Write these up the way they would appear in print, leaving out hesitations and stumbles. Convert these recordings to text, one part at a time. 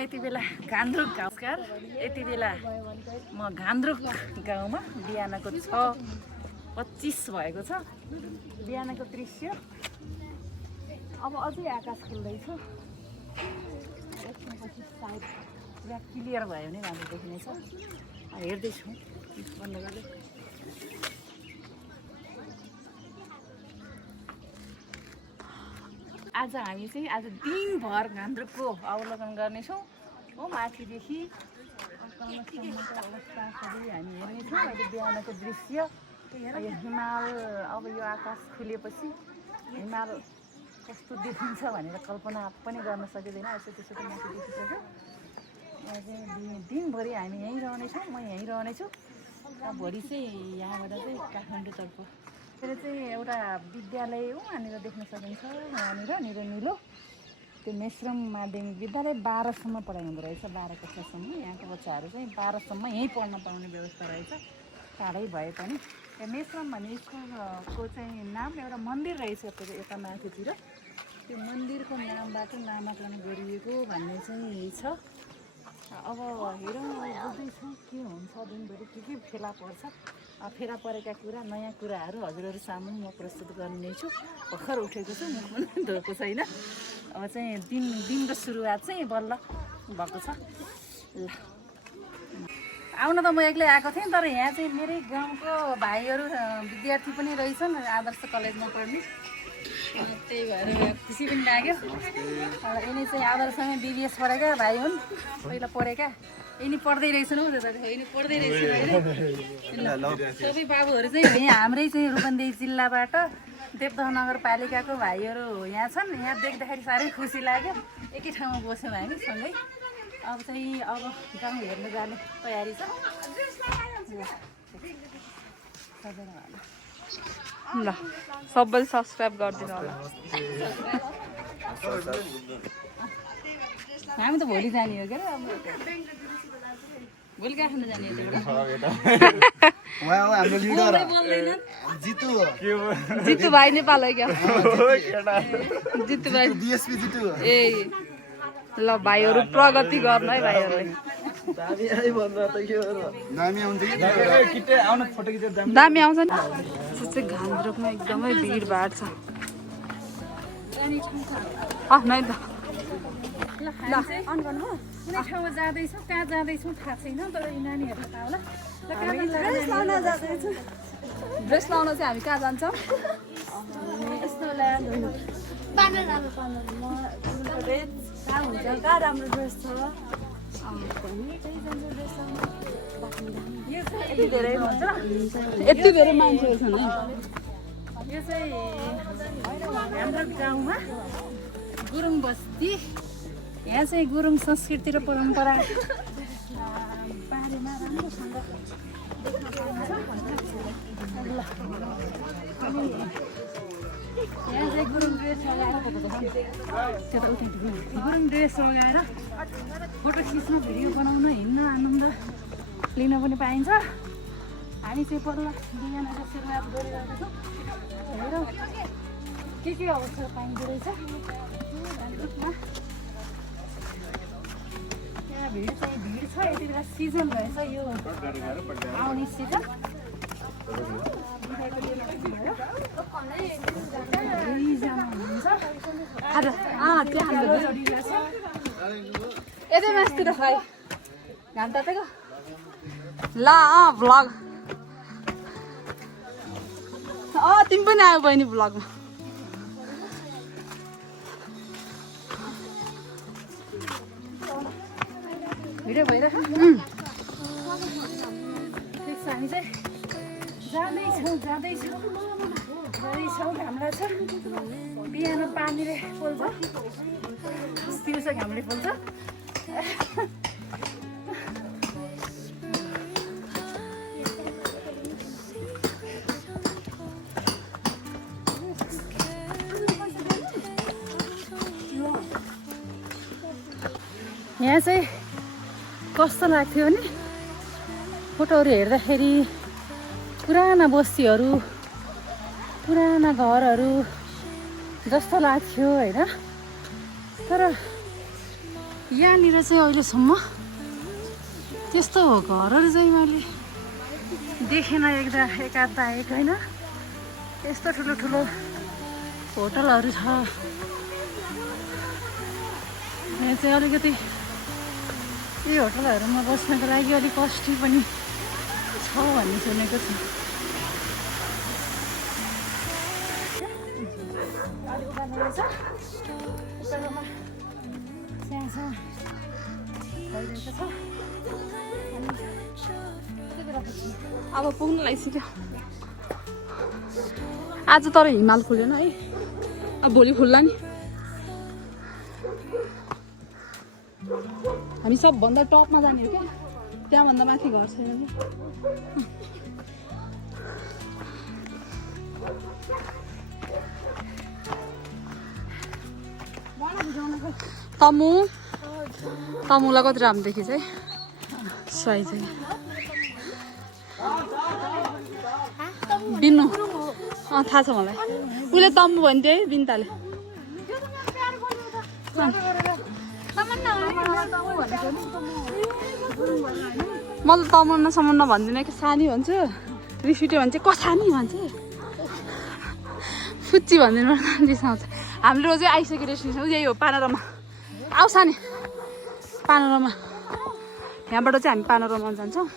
यति बेला घान्द्रुक गाउँकार यति बेला म घान्द्रुक गाउँमा बिहानको 6:25 भएको छ। बिहानको दृश्य अब अझै आकाश खुल्दैछ। एकछिनपछि सायद पुरा क्लियर भयो भने राम्रो देखिनेछ। हेर्दैछु बन्द गर्दै। आज हामी चाहिँ आज दिनभर घान्द्रुकको अवलोकन गर्नेछौँ हो। माथिदेखि अवस्था सबै हामी हेर्नेछौँ। अहिले बिहानको दृश्य यो हिमाल, अब यो आकाश खुलेपछि हिमाल कस्तो देखिन्छ भनेर कल्पना पनि गर्न सकिँदैन। यसो त्यसो त माथि देखिसक्यो। दिनभरि हामी यहीँ रहनेछौँ, म यहीँ रहनेछु। भोलि चाहिँ यहाँबाट चाहिँ काठमाडौँतर्फ फेरि चाहिँ एउटा विद्यालय हो, यहाँनिर देख्न सकिन्छ। यहाँनिर निलो त्यो मेश्रम माध्यमिक विद्यालय 12सम्म पढाइ हुँदो रहेछ, 12 कक्षासम्म। यहाँको बच्चाहरू चाहिँ 12सम्म यहीँ पढ्न पाउने व्यवस्था रहेछ। टाढै भए पनि त्यो मेश्रम भन्ने स्कुलको चाहिँ नाम एउटा मन्दिर रहेछ यता माथितिर। त्यो मन्दिरको नामबाट नामाकरण गरिएको भन्ने चाहिँ छ। अब हेरौँ बुझ्दैछौँ के हुन्छ दिनभरि के फेला पर्छ। फेला परेका कुरा, नयाँ कुराहरू हजुरहरू सामु म प्रस्तुत गर्नेछु। भर्खर उठेको छु, मुख पनि धोएको छैन। अब चाहिँ दिनको सुरुवात चाहिँ बल्ल भएको छ। ल आउन त म एक्लै आएको थिएँ, तर यहाँ चाहिँ मेरै गाउँको भाइहरू विद्यार्थी पनि रहेछन् आदर्श कलेजमा पढ्ने। त्यही भएर खुसी पनि लाग्यो। यिनी चाहिँ आदर्शमै बिबिएस पढेका भाइ हुन्, पहिला पढेका। यिनी पढ्दै रहेछन् हौ दादा, यिनी पढ्दै रहेछन्। सबै बाबुहरू चाहिँ यहाँ हाम्रै चाहिँ रूपन्देही जिल्लाबाट देवदह नगरपालिकाको भाइहरू यहाँ छन्। यहाँ देख्दाखेरि साह्रै खुसी लाग्यो। एकै ठाउँमा बस्यौँ हामी सँगै। अब चाहिँ गाउँ हेर्न जाने तयारी छ। ल सबैले सब्सक्राइब गरिदिनु होला। हामी त भोलि जाने हो क्या, भोलि काठमाडौँ जाने हो। जितु भाइ नेपाल हो क्या? जितु भाइ ए ल भाइहरू प्रगति गर्नु है भाइहरूले। दामी आउँछ नि। चाहिँ घान्द्रुकमा एकदमै भिडभाड छ। नै त कुनै ठाउँमा जाँदैछौँ, कहाँ जाँदैछौँ थाहा छैन, तर यी नानीहरू थाहा होला। ड्रेस लाउन चाहिँ हामी कहाँ जान्छौँ? कहाँ राम्रो ड्रेस छ? यति धेरै हुन्छ, यति धेरै मान्छेहरू छन्। यो चाहिँ हाम्रो गाउँमा गुरुङ बस्ती। यहाँ चाहिँ गुरुङ संस्कृति र परम्परा बारेमा राम्रोसँग देख्न पाइन्छ। यहाँ चाहिँ गुरुङ ड्रेस लगाएर फोटो खिच्न, भिडियो बनाउन, हिँड्न, आनन्द लिन पनि पाइन्छ। हामी चाहिँ पल्ल बिहानको सुरुवात गरिरहेका छौँ। हेरौँ के अवसर पाइँदो रहेछ घान्द्रुकमा। यहाँ भिड छ, यति बेला सिजन रहेछ, यो आउने सिजन। यतै मासतिर खाइ घाम तातेको। ल भ्लग तिमी पनि आयो बहिनी भ्लगमा। भिडियो भइरहेको ठिक छ। हामी चाहिँ जाँदैछौँ। घाम लाग्छ। बिहान पानीले पोल्छ, दिउँसो घामले पोल्छ। यहाँ चाहिँ कस्तो लाग्थ्यो भने फोटोहरू हेर्दाखेरि पुराना बस्तीहरू, पुराना घरहरू जस्तो लाग्थ्यो होइन। तर यहाँनिर चाहिँ अहिलेसम्म त्यस्तो घरहरू चाहिँ मैले देखेन एकाएक होइन। यस्तो ठुलो ठुलो होटलहरू छ। यहाँ चाहिँ अलिकति यी होटलहरूमा बस्नको लागि अलिक कस्टली पनि छ भन्ने सुनेको छु। अलिक उकालो रहेछ, उकालोमा सानो भइरहेको छ। अब पुग्न लागिसक्यो। आज तर हिमाल खुलेन है, अब भोलि खुल्ला नि। हामी सबभन्दा टपमा जाने हो क्या, त्यहाँभन्दा माथि घर छैन कि। तमुलाई कति राम्रोदेखि चाहिँ सही चाहिँ बिन्नु थाहा छ मलाई। उसले तम्बु भन्थ्यो है बिन्ताले। म त तमुन्नासम्म भन्दिनँ कि सानी भन्छु, रिस उठ्यो भने चाहिँ कसानी भन्छ, फुच्ची भन्दिनँ रिसाउँछ। हामीले रोजै आइसक्यो डेस्टिनेसन यही हो पानोरमा। आऊ सानी पानोरमा, यहाँबाट चाहिँ हामी पानोरमा जान्छौँ।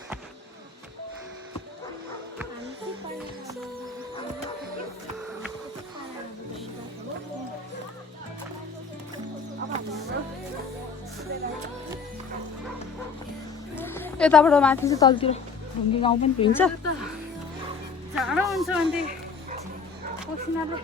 यताबाट माथि चाहिँ तलतिर ढुङ्गे गाउँ पनि हिँड्छ। जाडो हुन्छ भने पसिनाले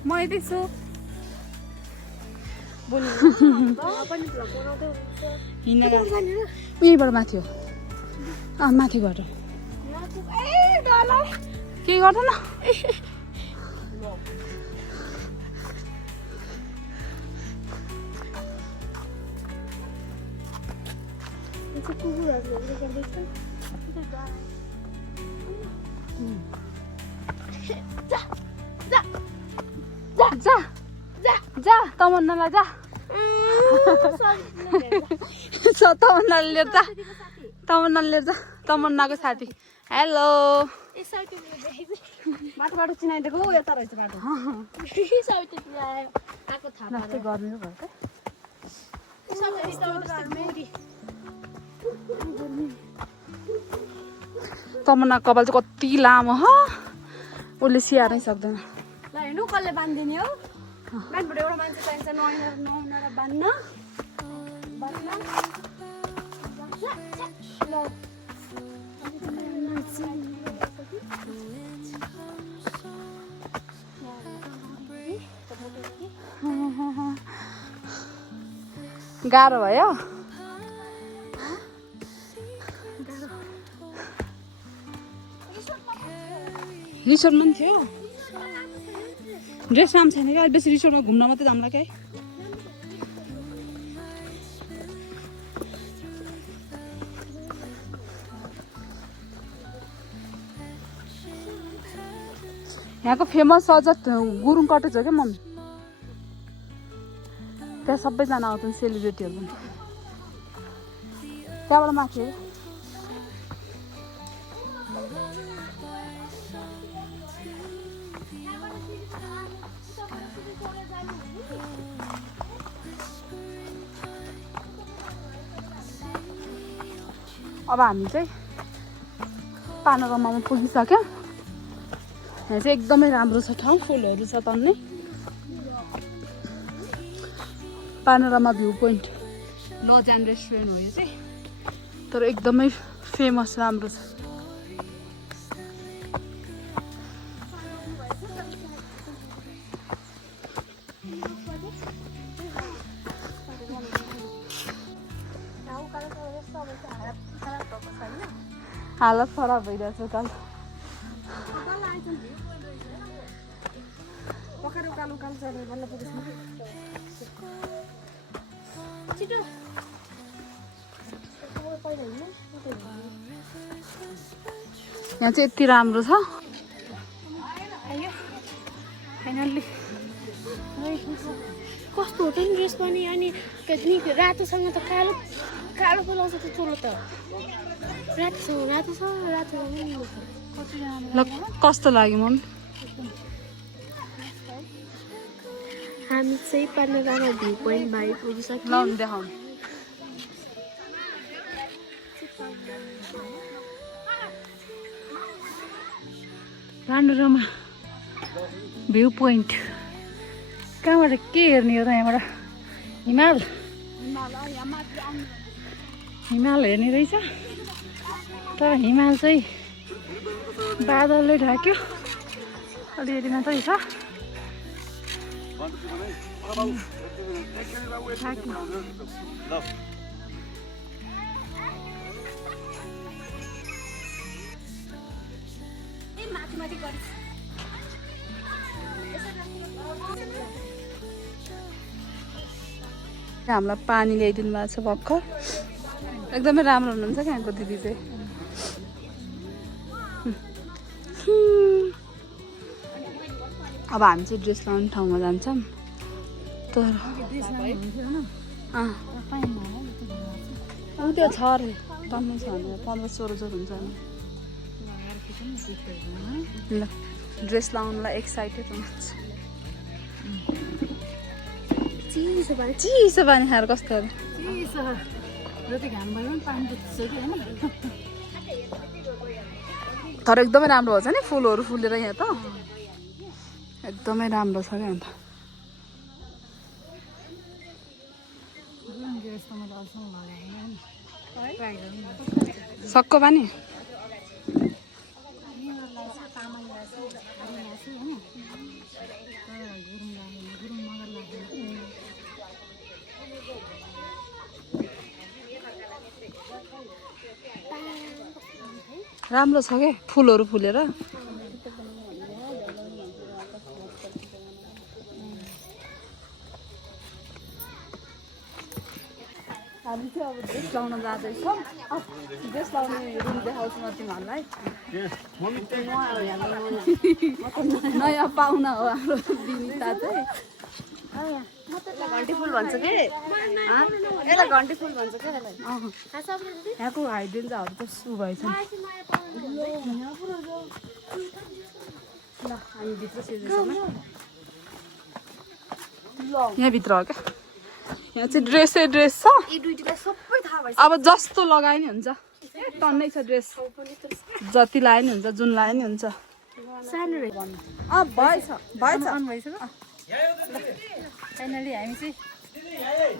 म यतै छु। यहीँबाट माथि हो, माथि गएर केही गर्दैन। जा जा तमन्नालाई जा, तमन्नाले लिएर जा, तमन्नाले लिएर जा, तमन्नाको साथी। हेलो बाटो चिनाइदिएको यता रहेछ बाटो। गर्नु पर्छ। तमन्ना कपाल चाहिँ कति लामो हो, उसले स्याहार्नै सक्दैन। ल हेर्नु कसले बाँधिदिने हो। बिहानबाट एउटा मान्छे चाहिन्छ नुहाउन र बाँध्न। गाह्रो भयो। रिसोर्टमा पनि थियो, ड्रेस राम्रो छैन क्या। बेसी रिसोर्टमा घुम्न मात्रै जाउँला क्या। यहाँको फेमस अझ गुरुङ कटेज हो क्या मम्मी, त्यहाँ सबैजना आउँछन् सेलिब्रेटीहरू पनि। त्यहाँबाट माथि अब हामी चाहिँ पानोरमामा पुगिसक्यौँ। यहाँ चाहिँ एकदमै राम्रो छ ठाउँ, फुलहरू छ तन्ने। Panorama view point laws and restaurant हो यो चाहिँ, तर एकदमै फेमस राम्रो छ। हालत खराब भइरहेछ काल यहाँ चाहिँ यति राम्रो छ फाइनल्ली कस्तो हो त नि ड्रेस पनि अनि रातोसँग त कालो कालो पो लाउँछ त चोलो त रातोसँग रातो छ रातोसँग निलो छ ल कस्तो लाग्यो मम्मी हामी चाहिँ पानोरामा भ्यू पोइन्ट बाई पुगिसक्यौँ लाउनु देखाउनु पानोरामा भ्यू पोइन्ट कहाँबाट के हेर्ने हो त यहाँबाट हिमाल हिमाल हेर्ने रहेछ तर हिमाल चाहिँ बादलले ढाक्यो अलिअलि मात्रै छ हामीलाई पानी ल्याइदिनु भएको छ भर्खर एकदमै राम्रो हुनुहुन्छ क्या यहाँको दिदी चाहिँ अब हामी चाहिँ ड्रेस लाउने ठाउँमा जान्छौँ तर त्यो छ अरे टन्नै छ भने 15-16 जोर हुन्छ ल ड्रेस लाउनुलाई एक्साइटेड हुनुहुन्छ चिसो पानी खाएर कस्तो अरे तर एकदमै राम्रो हुन्छ नि फुलहरू फुलेर यहाँ त एकदमै राम्रो छ क्या अन्त सक्को पानी राम्रो छ क्या फुलहरू फुलेर हामी चाहिँ अब ड्रेस लाउन जाँदैछौँ ड्रेस लाउने रुम देखाउँछु म तिमीहरूलाई नयाँ पाहुना हो हाम्रो विनिता चाहिँ घन्टी फुल भन्छ के यसलाई घन्टी फुल भन्छ क्या यसलाई यहाँको हाइड्रेन्जाहरू त सु भएछ ल हामी भित्र छिर्दैछौँ यहाँभित्र हो क्या यहाँ चाहिँ ड्रेसै ड्रेस छ अब जस्तो लगाए नि हुन्छ टन्नै छ ड्रेस जति लाए नि हुन्छ जुन लाए नि हुन्छ भएछ फाइनली हामी चाहिँ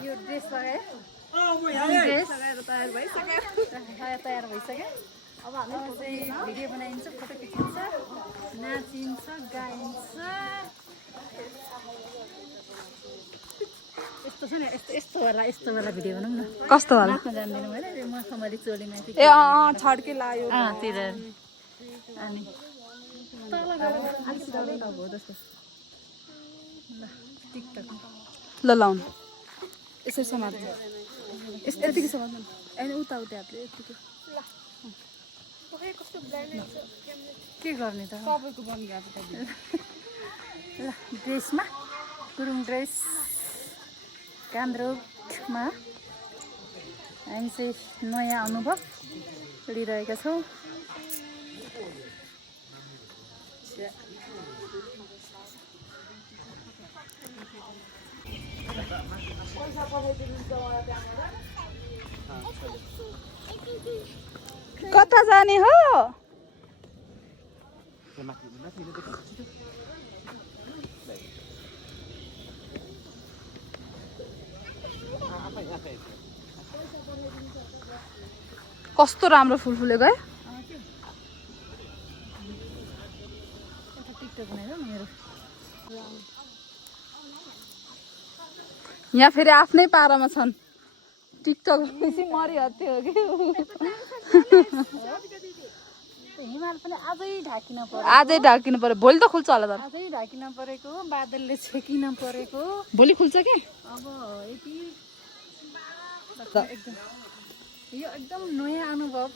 यो ड्रेस लगायो तयार भइसक्यो अब हामी चाहिँ भिडियो बनाइन्छ फोटो खिचिन्छ नाचिन्छ गाइन्छ यस्तो छ नि यस्तो वाला भिडियो बनाऊँ न कस्तो वाला नाच्न जान्दैनौँ होइन मखमली चोलीमाथि ए छड्के लाग्यो तिर अनि तल गएर अलिक हो जस्तो ल लाउनु यसरी समात्नु यतिकै समात्नु होइन उताउति हातले यतिकै के गर्ने त सबैको बन गएको ल ड्रेसमा गुरुङ ड्रेस कान्द्रोकमा हामी चाहिँ नयाँ अनुभव लिइरहेका छौँ कता जाने हो कस्तो राम्रो फुल फुलेको है यहाँ फेरि आफ्नै पारामा छन् टिकटक बेसी मरिहत्यो कि हिमाल पनि आजै ढाकिन पर्यो आजै ढाकिनु पर्यो भोलि त खुल्छ होला त आजै ढाकिन परेको बादलले छेकिन परेको भोलि खुल्छ के अब यति एकदम यो एकदम नयाँ अनुभव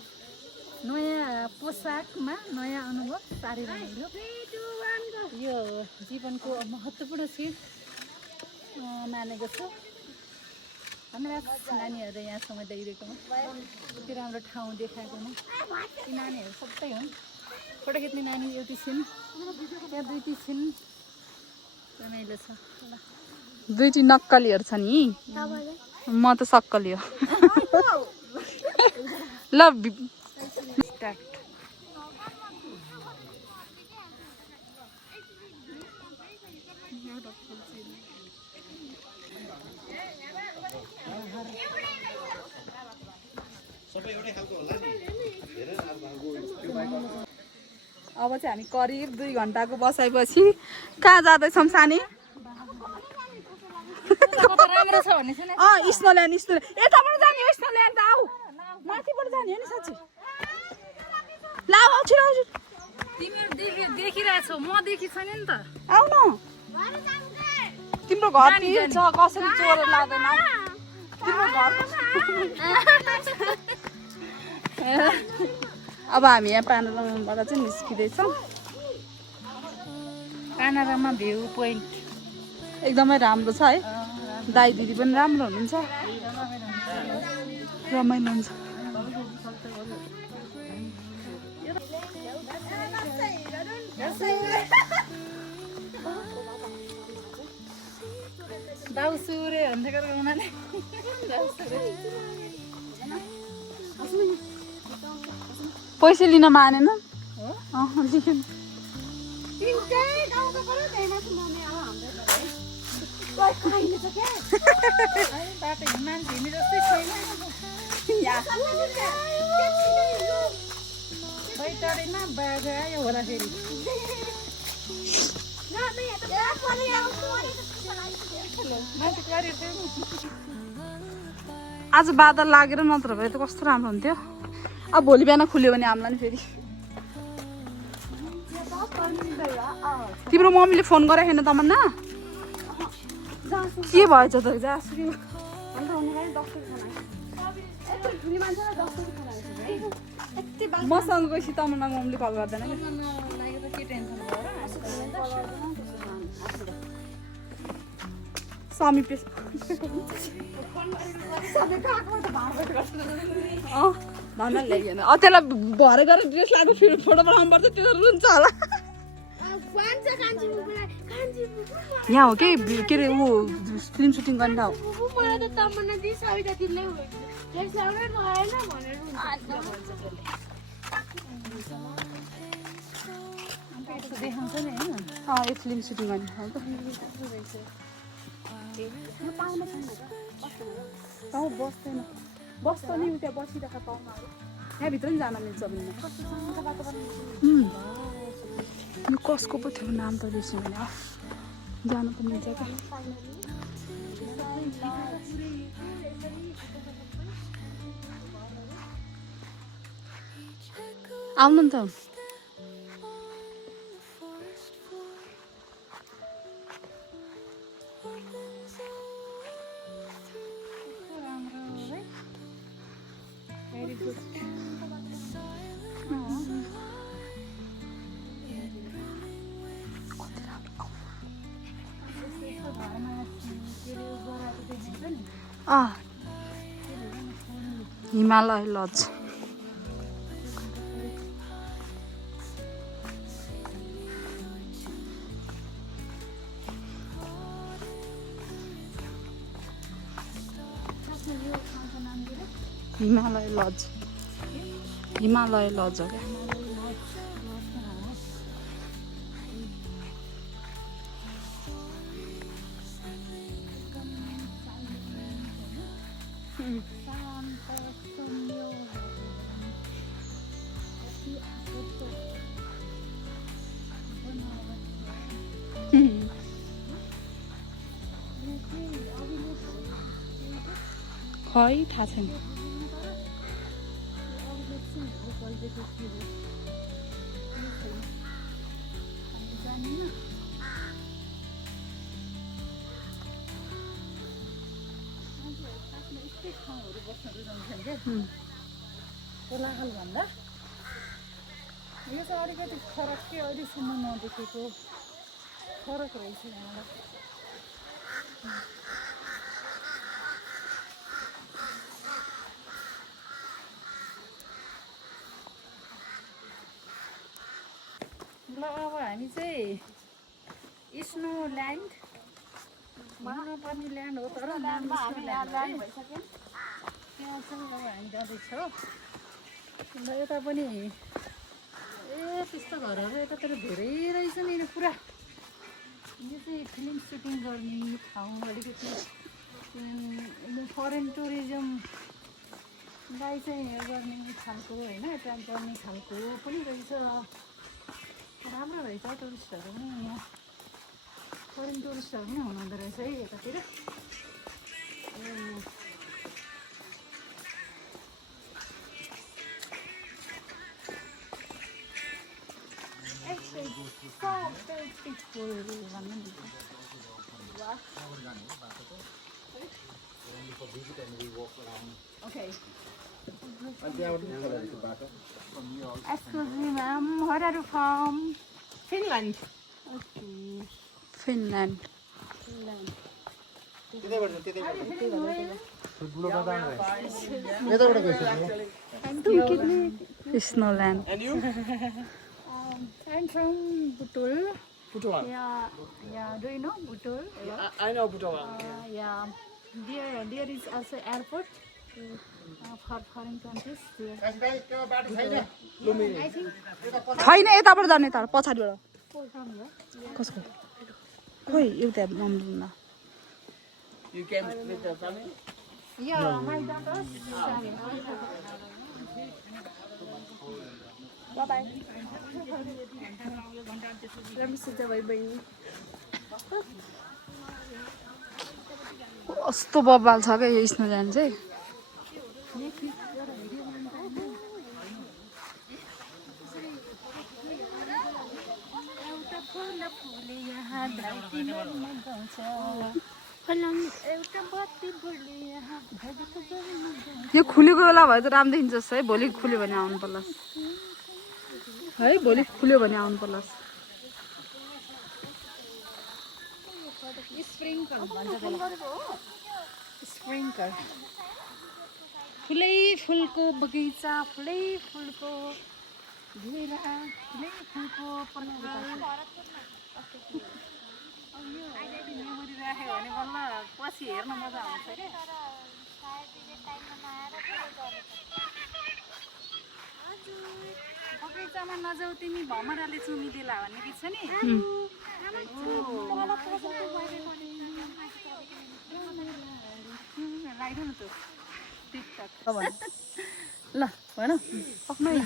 नयाँ पोसाकमा नयाँ अनुभव साह्रै रमाइलो यो जीवनको महत्त्वपूर्ण चिज मानेको छु धन्यवाद नानीहरू यहाँसम्म ल्याइदिएकोमा यति राम्रो ठाउँ देखाएकोमा ती नानीहरू सबै हुन् फोटो खिच्ने नानी एउटी छिन् त्यहाँ दुईटी छिन् रमाइलो छ दुईटी नक्कलीहरू छन् नि म त सक्कली हो ल स्टार्ट अब चाहिँ हामी करिब 2 घन्टाको बसाइपछि कहाँ जाँदैछौँ सानी राम्रो छ भन्ने छैन स्नोल्यान्ड यताबाट जाने हो स्नोल्यान्ड आऊ माथिबाट जाने हो नि साँच्ची ला आउँछु तिमीहरू देखिरहेछौ म देखि छैन नि त आऊ न तिम्रो घर छ कसरी चोर लाँदैन तिम्रो घर अब हामी यहाँ पानोरामाबाट चाहिँ निस्किँदैछौँ पानोरामा भ्यू पोइन्ट एकदमै राम्रो छ है दाइ दिदी पनि राम्रो हुनुहुन्छ रमाइलो हुन्छ दाउसुरे भन्दै उनीहरूले पैसा लिन मानेन बाटो मान्छे हिँड्ने जस्तै छैन बैतडीमा बाघ आयो होला फेरि आज बादल लागेर नत्र भए त कस्तो राम्रो हुन्थ्यो अब भोलि बिहान खुल्यो भने हामीलाई नि फेरि तिम्रो मम्मीले फोन गरेको छैन तमन्ना के भएछ त मसँग गएपछि तमन्ना मम्मीले कल गर्दैन स्वामी भन्दा ल्याइएन त्यसलाई भरे गएर ड्रेस लगाएको फोटो बनाउनु पर्छ त्यो रुन्छ होला यहाँ हो कि के अरे ऊ फिल्म सुटिङ गर्ने ठाउँ देखाउँछ नि होइन यो फिल्म सुटिङ गर्ने ठाउँ त बस्दैन बस्छ नि त्यहाँ बसिरहेको पाहुनाहरू यहाँभित्र नि जान मिल्छ भने यो कसको पो थियो नाम त बिर्स्यो भने जानु त मिल्छ क्या आउनु नि त Himalaya lodge Himalaya lodge Himalaya lodge हो क्या खै थाहा छैन गरिदिएको के हो हामी जानिन यस्तै ठाउँहरू बस्न रुचाउँछन् क्या कोलाहल भन्दा यो चाहिँ अलिकति फरक के अहिलेसम्म नदेखेको फरक रहेछ यहाँबाट ल अब हामी चाहिँ स्नो ल्यान्ड भन्नुपर्ने ल्यान्ड हो तर नाम स्नो ल्यान्ड भइसक्यो त्यहाँ चाहिँ अब हामी जाँदैछौँ अन्त यता पनि ए त्यस्तो घरहरू यतातिर धेरै रहेछ नि पुरा यो चाहिँ फिल्म सुटिङ गर्ने ठाउँ अलिकति फरेन टुरिज्मलाई चाहिँ यो गर्ने खालको होइन एट्र्याक्ट गर्ने खालको पनि रहेछ राम्रो रहेछ टुरिस्टहरू पनि यहाँ फरेन टुरिस्टहरू पनि हुनुहुँदो रहेछ है यतातिर Okay. Excuse me, ma'am. Where are you from? Finland. Okay. Finland. Finland. Snowland. And you? I'm from Butul. Putola. Yeah. Do you know Butul? I know Putola. Yeah. There is also airport for foreign countries. There. Lumini. I think छैन यताबाट जाने तर पछाडिबाट from here. कसको खोइ एउटा number You came with the family? Yeah, my daughters. बाइ कस्तो बबाल छ क्या यो स्नोल्यान्ड चाहिँ यो खुलेको बेला भयो त राम्रो देखिन्छ है भोलि खुल्यो भने आउनु पर्ला है भोलि खुल्यो भने आउनु पर्ला स्प्रिङ्कल फुलै फुलको बगैँचा फुलै फुलको घेरा फुलै फुलको मेमोरी राख्यो भने बल्ल पछि हेर्न मजा आउँछ क्या बगैँचामा नजाऊ तिमी भमराले चुमिदिला भन्ने गीत छ नि लगाइदिनु त टिकटक ल भन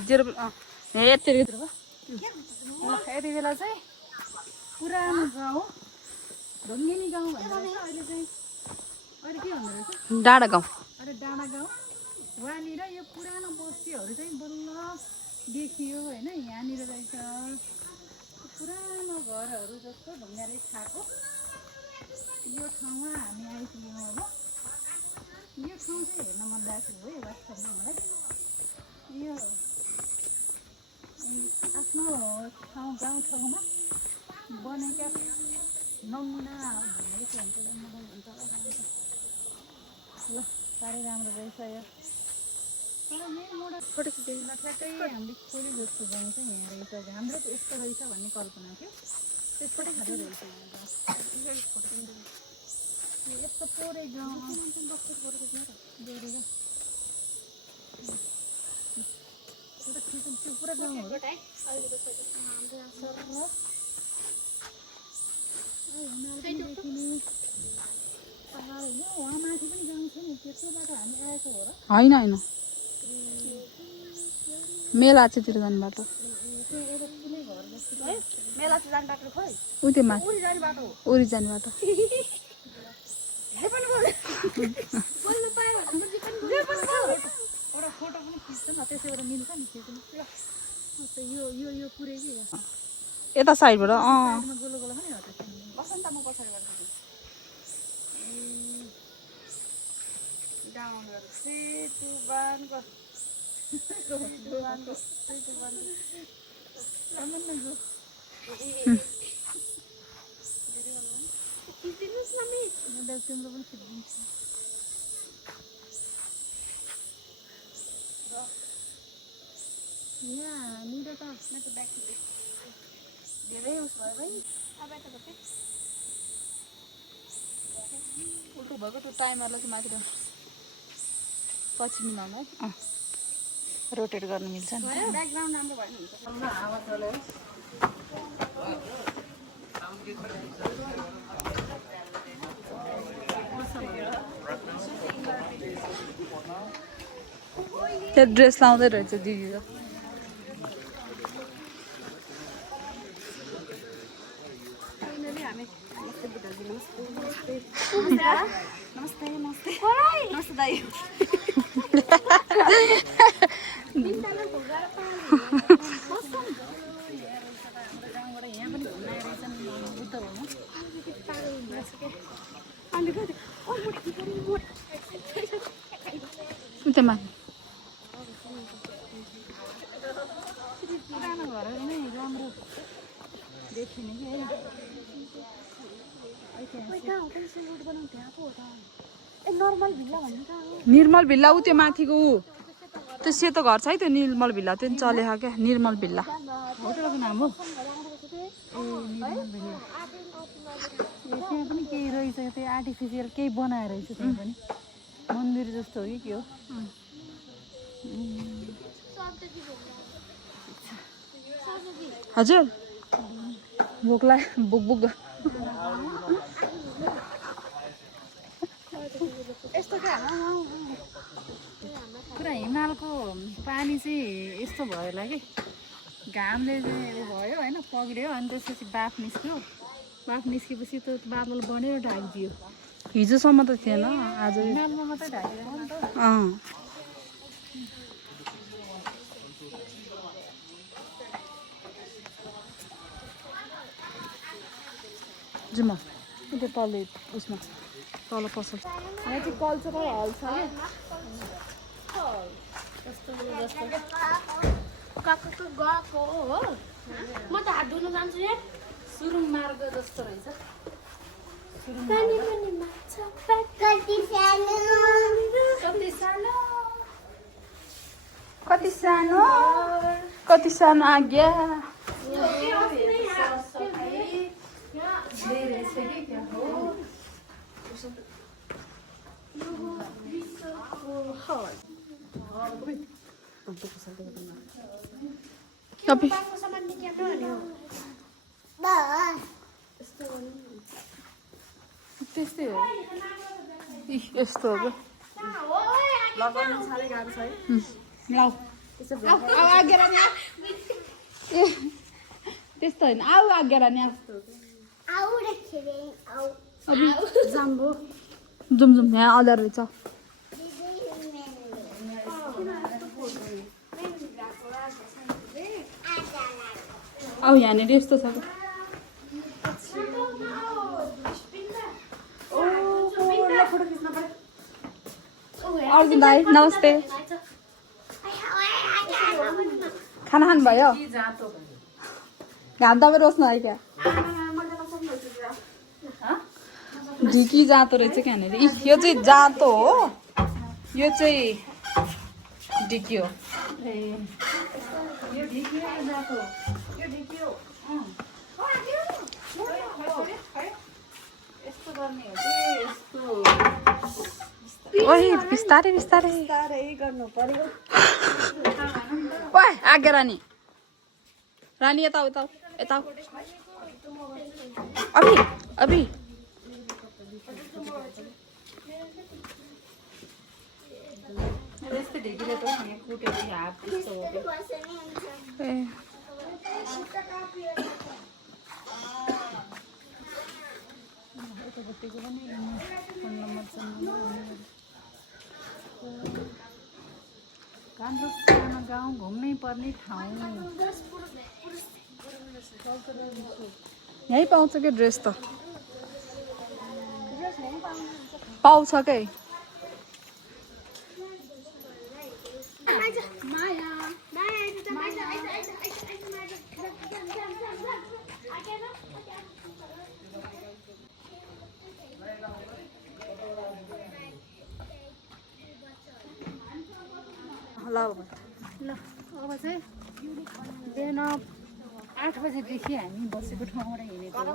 जेरो यति यति बेला चाहिँ पुरानो गाउँ ढुङ्गेनी गाउँ भन्दो रहेछ अहिले चाहिँ अहिले के भन्दो रहेछ डाँडा गाउँ अहिले डाँडा गाउँ वहाँनिर यो पुरानो बस्तीहरू चाहिँ बल्ल देखियो होइन यहाँनिर रहेछ पुरानो घरहरू जस्तो ढुङ्गाले छाएको यो ठाउँमा हामी आइपुग्यौँ अब यो ठाउँ चाहिँ हेर्न मन लागेको है वास्तवमा मलाई यो आफ्नो ठाउँ गाउँठाउँमा बनेका नमुना भन्ने चाहिँ हुन्छ ल साह्रै राम्रो रहेछ यो तर मेन मोडल फोटो खिच्नु ठ्याक्कै हामीले खोली जस्तो गाउँ चाहिँ यहाँ रहेछ हाम्रो त यस्तो रहेछ भन्ने कल्पना थियो त्यसबाटै खाँदै रहेछ यस्तो पोरै गाउँ त्यो पुरा गाउँहरू पहाड होइन वहाँ माथि पनि गाउँ छ नि त्यस्तो बाटो हामी आएको हो र होइन होइन मेला चाहिँ तिर जाने बाटो मेला चाहिँ जाने बाटो खोइ उ त्यो माथि उरी जाने बाटो हो उरी जाने बाटो बोल्नु पायो भने फोटो पनि खिच्छ न त्यसैबाट मिल्छ नि खिच्नु ल यो यो यो पुरै के यता साइडबाट गोलो गोलो पनि हो त बसन्तमा पछाडिबाट डाउन गरेर सेतु बानको खिचिदिनुहोस् न मिस तिम्रो पनि खिचिदिन्छु यहाँ निर त धेरै उस भयो भाइ उल्टो भएको त्यो टाइमरलाई चाहिँ माथि पछि मिलाउनु है रोटेट गर्नु मिल्छ नि ब्याकग्राउन्ड राम्रो भएन हुन्छ हावा चल्यो त्यो ड्रेस लाउँदै रहेछ दिदी त नमस्ते नमस्ते नमस्ते दाइ त्यहाँ पुरानो घरहरू नै राम्रो देखिने कि नर्मल भिल्ला भन्नु त निर्मल भिल्ला ऊ त्यो माथिको ऊ त्यो सेतो घर छ है त्यो निर्मल भिल्ला त्यो पनि चलेको क्या निर्मल भिल्ला होटलको नाम हो त्यहाँ पनि केही रहेछ त्यो आर्टिफिसियल केही बनाएर रहेछ त्यहाँ पनि मन्दिर जस्तो हो कि के हो हजुर भोक लाग्यो बुक बुक पुरा हिमालको पानी चाहिँ यस्तो भयो होला कि घामले चाहिँ भयो होइन पग्रियो अनि त्यसपछि बाफ निस्क्यो बाफ निस्केपछि त्यो बादल बनेर ढाकिदियो हिजोसम्म त थिएन आज हिमालमा मात्रै ढाकिदियो नि त जाउँ त्यो तल उसमा तल पसल यहाँ चाहिँ कल्चरल हल छ क्या कस्तो गएको हो म त हात धुन जान्छु यार सुरुङ मार्ग जस्तो रहेछ पानी पनि माछा कति सानो कति सानो कति सानो कति सानो आज्ञा कति सामान निकाल्नु भन्यो त्यस्तै हो यस्तो हो लगाउनु साह्रै गाह्रो छ है लाउ आज्ञा रानी ए त्यस्तो होइन आऊ आज्ञा रानी आउ राखेँ आउ जाम्बो जाउँ जाउँ यहाँ अदार रहेछ आऊ यहाँनिर यस्तो छ अर्जुन दाई नमस्ते खाना खानुभयो घाम तपाईँ रोज्नु है क्या ढिकी जाँतो रहेछ क्या यहाँनिर यो चाहिँ जाँतो हो यो चाहिँ ढिकी हो यस्तो गर्ने हो कि यस्तो ओइ बिस्तारै बिस्तारै साह्रै गर्नु पर्यो ओइ आज्ञा रानी रानी यता यता यता अभि अभि यस्तै ढेकीले त कुटेर हात त्यस्तो हो कि ए यतापट्टिको पनि फोन नम्बर कान्छो गाउँ घुम्नै पर्ने ठाउँ यहीँ पाउँछ कि ड्रेस त पाउँछ के ल ल अब चाहिँ बिहान 8 बजेदेखि हामी बसेको ठाउँबाट हिँडेको हो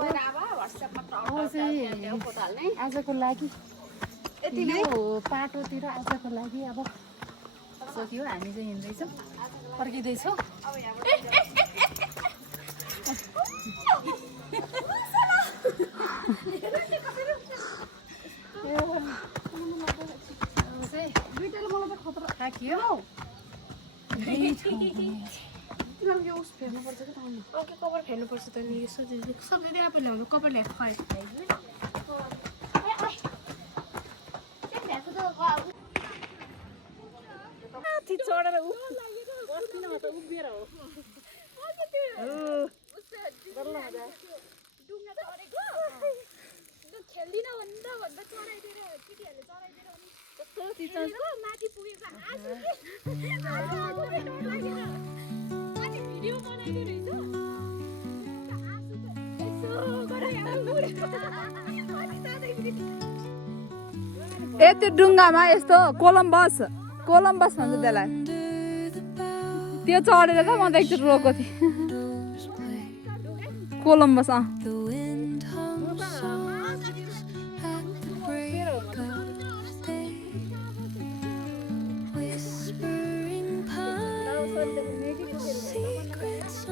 अब चाहिँ आजको लागि यो पाटोतिर आजको लागि अब सक्यो हामी चाहिँ हिँड्दैछौँ फर्किँदैछौँ थाकियो कभर फेर्नुपर्छ त नि सब्जी आफै ल्याउँदा कभर ल्याएको खुवायो चढेर बस्दिन त उभिएर हो माथि पुगेको अनि भिडियो बनाइदियो ए त्यो डुङ्गामा यस्तो कोलम्बस भन्छ त्यसलाई त्यो चढेर त म त एकचोटि रोएको थिएँ कोलम्बस